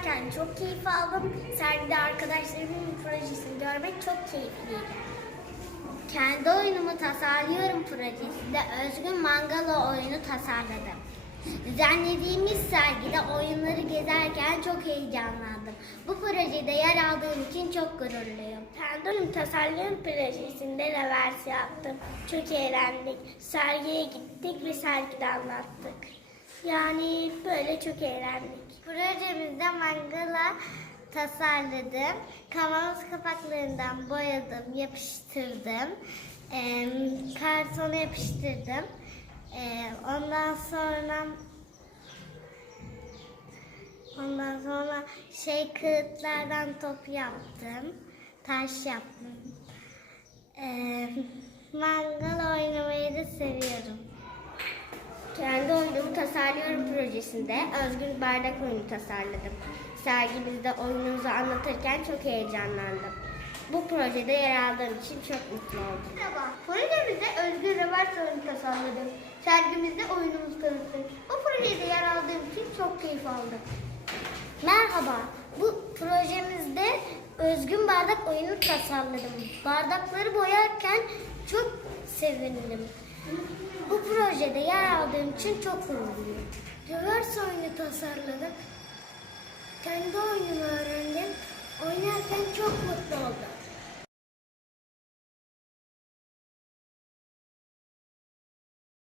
yaparken çok keyif aldım. Sergide arkadaşlarımın projesini görmek çok keyifliydi. Kendi oyunumu tasarlıyorum projesinde Özgün Mangala oyunu tasarladım. Düzenlediğimiz sergide oyunları gezerken çok heyecanlandım. Bu projede yer aldığım için çok gururluyum. Pendulum Tasarlım Projesi'nde revers yaptım. Çok eğlendik. Sergiye gittik ve sergide anlattık. Yani böyle çok eğlendik. Projemizde mangala tasarladım. Kavanoz kapaklarından boyadım, yapıştırdım. Ee, kartona yapıştırdım. Ee, ondan sonra ondan sonra şey kağıtlardan top yaptım. Taş yaptım. Ee, mangal oynamayı da seviyorum. Kendi oyunumu tasarlıyorum projesinde özgün bardak oyunu tasarladım. Sergimizde oyunumuzu anlatırken çok heyecanlandım. Bu projede yer aldığım için çok mutlu oldum. Merhaba. Projemizde özgür revers oyunu tasarladım. Sergimizde oyunumuzu tanıttık. Bu projede yer aldığım için çok keyif aldım. Merhaba. Bu projemizde özgün bardak oyunu tasarladım. Bardakları boyarken çok sevindim. Bu projede yer aldığım için çok gururluyum. Revers oyunu tasarladım. Kendi oyunumu öğrendim. Oynarken çok mutlu oldum.